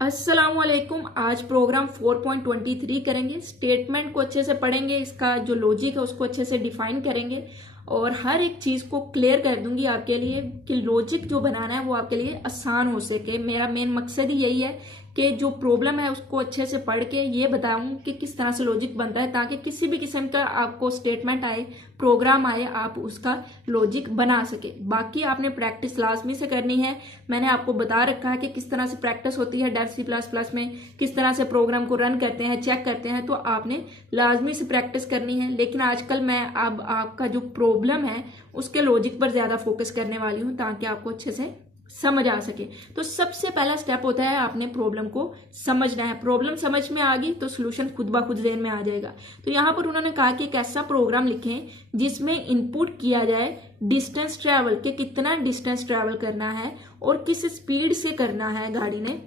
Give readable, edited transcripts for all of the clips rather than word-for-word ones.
अस्सलामुअलैकुम। आज प्रोग्राम 4.23 करेंगे। स्टेटमेंट को अच्छे से पढ़ेंगे, इसका जो लॉजिक है उसको अच्छे से डिफाइन करेंगे और हर एक चीज़ को क्लियर कर दूंगी आपके लिए कि लॉजिक जो बनाना है वो आपके लिए आसान हो सके। मेरा मेन मकसद ही यही है कि जो प्रॉब्लम है उसको अच्छे से पढ़ के ये बताऊं कि किस तरह से लॉजिक बनता है, ताकि किसी भी किस्म का आपको स्टेटमेंट आए, प्रोग्राम आए, आप उसका लॉजिक बना सके। बाकी आपने प्रैक्टिस लाजमी से करनी है। मैंने आपको बता रखा है कि किस तरह से प्रैक्टिस होती है डेव C++ में, किस तरह से प्रोग्राम को रन करते हैं, चेक करते हैं, तो आपने लाजमी से प्रैक्टिस करनी है। लेकिन आजकल मैं अब आपका जो प्रॉब्लम है उसके लॉजिक पर ज्यादा फोकस करने वाली हूं ताकि आपको अच्छे से समझ आ सके। तो सबसे पहला स्टेप होता है आपने प्रॉब्लम को समझना है। प्रॉब्लम समझ में आ गई तो सोल्यूशन खुद ब खुद ज़हन में आ जाएगा। तो यहाँ पर उन्होंने कहा कि एक ऐसा प्रोग्राम लिखें जिसमें इनपुट किया जाए डिस्टेंस ट्रैवल, के कितना डिस्टेंस ट्रैवल करना है और किस स्पीड से करना है गाड़ी ने।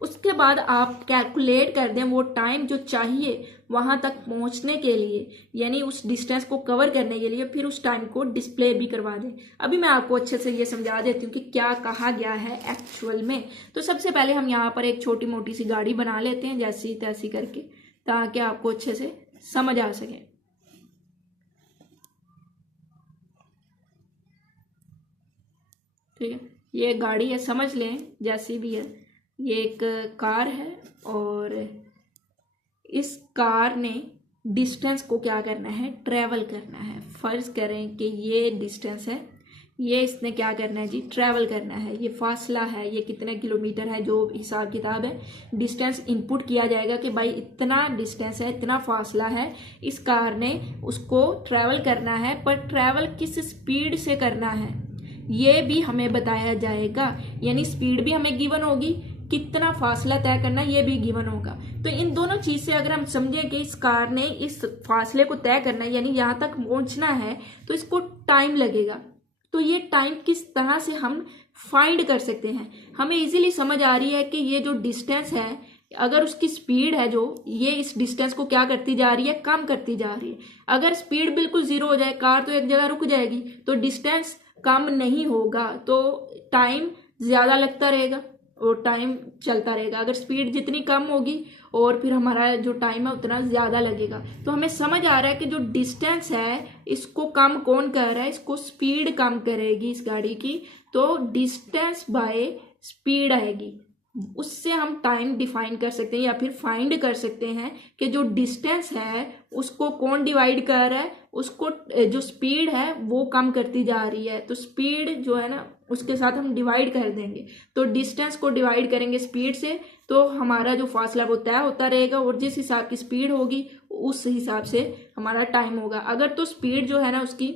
उसके बाद आप कैलकुलेट कर दें वो टाइम जो चाहिए वहां तक पहुंचने के लिए, यानी उस डिस्टेंस को कवर करने के लिए, फिर उस टाइम को डिस्प्ले भी करवा दें। अभी मैं आपको अच्छे से ये समझा देती हूँ कि क्या कहा गया है एक्चुअल में। तो सबसे पहले हम यहाँ पर एक छोटी मोटी सी गाड़ी बना लेते हैं जैसी तैसी करके, ताकि आपको अच्छे से समझ आ सके। ठीक है, ये गाड़ी है, समझ लें जैसी भी है। ये एक कार है और इस कार ने डिस्टेंस को क्या करना है, ट्रैवल करना है। फर्ज करें कि ये डिस्टेंस है, ये इसने क्या करना है जी, ट्रैवल करना है। ये फासला है, ये कितने किलोमीटर है, जो हिसाब किताब है। डिस्टेंस इनपुट किया जाएगा कि भाई इतना डिस्टेंस है, इतना फासला है, इस कार ने उसको ट्रैवल करना है, पर ट्रैवल किस स्पीड से करना है ये भी हमें बताया जाएगा। यानी स्पीड भी हमें गिवन होगी, कितना फासला तय करना ये भी गिवन होगा। तो इन दोनों चीज से अगर हम समझें कि इस कार ने इस फासले को तय करना है, यानी यहां तक पहुंचना है, तो इसको टाइम लगेगा। तो ये टाइम किस तरह से हम फाइंड कर सकते हैं, हमें इजीली समझ आ रही है कि ये जो डिस्टेंस है, अगर उसकी स्पीड है जो, ये इस डिस्टेंस को क्या करती जा रही है, कम करती जा रही है। अगर स्पीड बिल्कुल जीरो हो जाए, कार तो एक जगह रुक जाएगी, तो डिस्टेंस कम नहीं होगा, तो टाइम ज्यादा लगता रहेगा और टाइम चलता रहेगा। अगर स्पीड जितनी कम होगी और फिर हमारा जो टाइम है उतना ज्यादा लगेगा। तो हमें समझ आ रहा है कि जो डिस्टेंस है इसको कम कौन कर रहा है, इसको स्पीड कम करेगी इस गाड़ी की। तो डिस्टेंस बाय स्पीड आएगी, उससे हम टाइम डिफाइन कर सकते हैं या फिर फाइंड कर सकते हैं कि जो डिस्टेंस है उसको कौन डिवाइड कर रहा है, उसको जो स्पीड है वो कम करती जा रही है। तो स्पीड जो है ना उसके साथ हम डिवाइड कर देंगे, तो डिस्टेंस को डिवाइड करेंगे स्पीड से, तो हमारा जो फासला वो तय होता रहेगा और जिस हिसाब की स्पीड होगी उस हिसाब से हमारा टाइम होगा। अगर तो स्पीड जो है ना उसकी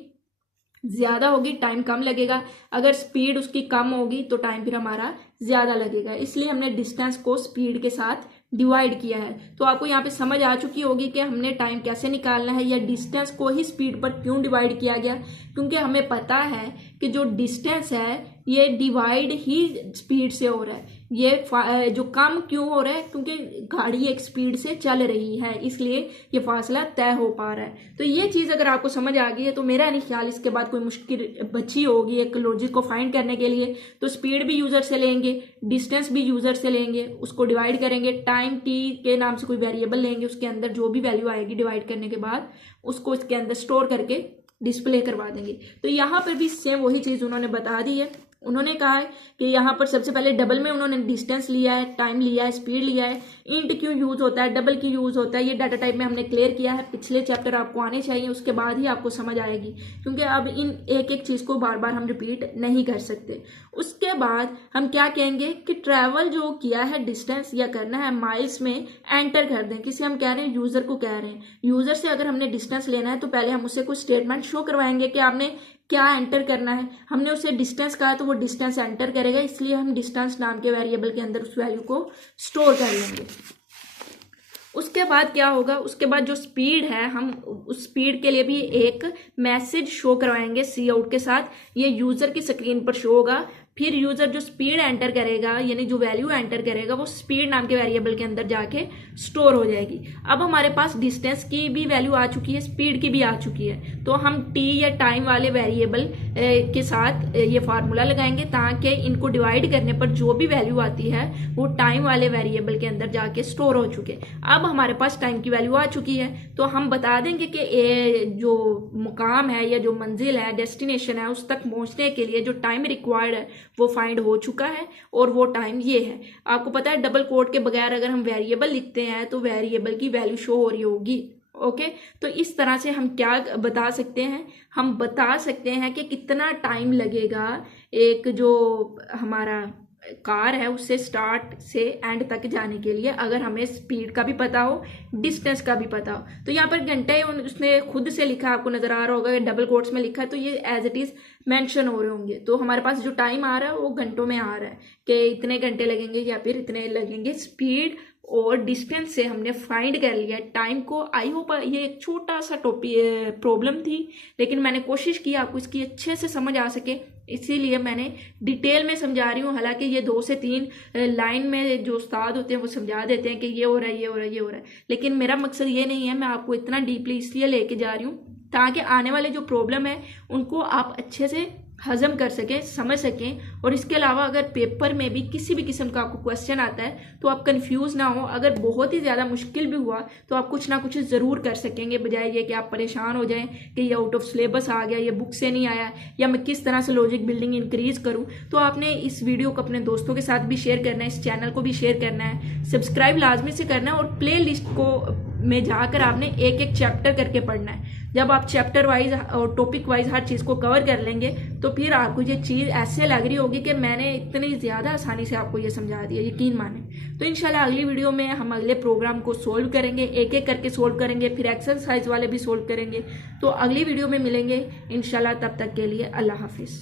ज्यादा होगी टाइम कम लगेगा, अगर स्पीड उसकी कम होगी तो टाइम फिर हमारा ज्यादा लगेगा। इसलिए हमने डिस्टेंस को स्पीड के साथ डिवाइड किया है। तो आपको यहाँ पे समझ आ चुकी होगी कि हमने टाइम कैसे निकालना है या डिस्टेंस को ही स्पीड पर क्यों डिवाइड किया गया, क्योंकि हमें पता है कि जो डिस्टेंस है ये डिवाइड ही स्पीड से हो रहा है। ये जो कम क्यों हो रहा है, क्योंकि गाड़ी एक स्पीड से चल रही है, इसलिए ये फासला तय हो पा रहा है। तो ये चीज अगर आपको समझ आ गई है तो मेरा नहीं ख्याल इसके बाद कोई मुश्किल बची होगी एक लॉजिक को फाइंड करने के लिए। तो स्पीड भी यूजर से लेंगे, डिस्टेंस भी यूजर से लेंगे, उसको डिवाइड करेंगे, टाइम टी के नाम से कोई वेरिएबल लेंगे, उसके अंदर जो भी वैल्यू आएगी डिवाइड करने के बाद उसको इसके अंदर स्टोर करके डिस्प्ले करवा देंगे। तो यहाँ पर भी सेम वही चीज उन्होंने बता दी है। उन्होंने कहा है कि यहाँ पर सबसे पहले डबल में उन्होंने डिस्टेंस लिया है, टाइम लिया है, स्पीड लिया है। इंट क्यों यूज होता है, डबल क्यों यूज होता है, ये डाटा टाइप में हमने क्लियर किया है। पिछले चैप्टर आपको आने चाहिए, उसके बाद ही आपको समझ आएगी, क्योंकि अब इन एक एक चीज को बार बार हम रिपीट नहीं कर सकते। उसके बाद हम क्या कहेंगे कि ट्रैवल जो किया है डिस्टेंस या करना है माइल्स में एंटर कर दें। किसी हम कह रहे हैं, यूजर को कह रहे हैं। यूजर से अगर हमने डिस्टेंस लेना है तो पहले हम उससे कुछ स्टेटमेंट शो करवाएंगे कि आपने क्या एंटर करना है। हमने उसे डिस्टेंस कहा तो वो डिस्टेंस एंटर करेगा, इसलिए हम डिस्टेंस नाम के वेरिएबल के अंदर उस वैल्यू को स्टोर कर लेंगे। उसके बाद क्या होगा, उसके बाद जो स्पीड है हम उस स्पीड के लिए भी एक मैसेज शो करवाएंगे सी आउट के साथ। ये यूजर की स्क्रीन पर शो होगा फिर यूजर जो स्पीड एंटर करेगा यानी जो वैल्यू एंटर करेगा वो स्पीड नाम के वेरिएबल के अंदर जाके स्टोर हो जाएगी। अब हमारे पास डिस्टेंस की भी वैल्यू आ चुकी है, स्पीड की भी आ चुकी है, तो हम टी या टाइम वाले वेरिएबल के साथ ये फार्मूला लगाएंगे ताकि इनको डिवाइड करने पर जो भी वैल्यू आती है वो टाइम वाले वेरिएबल के अंदर जाके स्टोर हो चुके। अब हमारे पास टाइम की वैल्यू आ चुकी है तो हम बता देंगे कि जो मुकाम है या जो मंजिल है, डेस्टिनेशन है, उस तक पहुंचने के लिए जो टाइम रिक्वायर्ड है वो फाइंड हो चुका है और वो टाइम ये है। आपको पता है डबल कोट के बगैर अगर हम वेरिएबल लिखते हैं तो वेरिएबल की वैल्यू शो हो रही होगी। ओके, तो इस तरह से हम क्या बता सकते हैं, हम बता सकते हैं कि कितना टाइम लगेगा एक जो हमारा कार है उससे स्टार्ट से एंड तक जाने के लिए, अगर हमें स्पीड का भी पता हो, डिस्टेंस का भी पता हो। तो यहाँ पर घंटे उसने खुद से लिखा, आपको नजर आ रहा होगा डबल कोट्स में लिखा है, तो ये एज इट इज मेंशन हो रहे होंगे। तो हमारे पास जो टाइम आ रहा है वो घंटों में आ रहा है कि इतने घंटे लगेंगे या फिर इतने लगेंगे। स्पीड और डिस्टेंस से हमने फाइंड कर लिया टाइम को। आई होप ये एक छोटा सा टॉपिक प्रॉब्लम थी, लेकिन मैंने कोशिश की आपको इसकी अच्छे से समझ आ सके, इसीलिए मैंने डिटेल में समझा रही हूँ। हालांकि ये 2 से 3 लाइन में जो उस्ताद होते हैं वो समझा देते हैं कि ये हो रहा है, ये हो रहा है, ये हो रहा है, लेकिन मेरा मकसद ये नहीं है। मैं आपको इतना डीपली इसलिए लेके जा रही हूँ ताकि आने वाले जो प्रॉब्लम है उनको आप अच्छे से हजम कर सकें, समझ सकें। और इसके अलावा अगर पेपर में भी किसी भी किस्म का आपको क्वेश्चन आता है तो आप कंफ्यूज ना हो। अगर बहुत ही ज़्यादा मुश्किल भी हुआ तो आप कुछ ना कुछ ज़रूर कर सकेंगे, बजाय ये कि आप परेशान हो जाएं कि ये आउट ऑफ सिलेबस आ गया, ये बुक से नहीं आया, या मैं किस तरह से लॉजिक बिल्डिंग इंक्रीज करूं। तो आपने इस वीडियो को अपने दोस्तों के साथ भी शेयर करना है, इस चैनल को भी शेयर करना है, सब्सक्राइब लाजमी से करना है, और प्ले लिस्ट को में जाकर आपने एक एक चैप्टर करके पढ़ना है। जब आप चैप्टर वाइज और टॉपिक वाइज हर चीज़ को कवर कर लेंगे तो फिर आपको ये चीज़ ऐसे लग रही होगी कि मैंने इतनी ज़्यादा आसानी से आपको ये समझा दिया, यकीन माने। तो इंशाल्लाह अगली वीडियो में हम अगले प्रोग्राम को सोल्व करेंगे, एक एक करके सोल्व करेंगे, फिर एक्सरसाइज वाले भी सोल्व करेंगे। तो अगली वीडियो में मिलेंगे इंशाल्लाह, तब तक के लिए अल्लाह हाफिज़।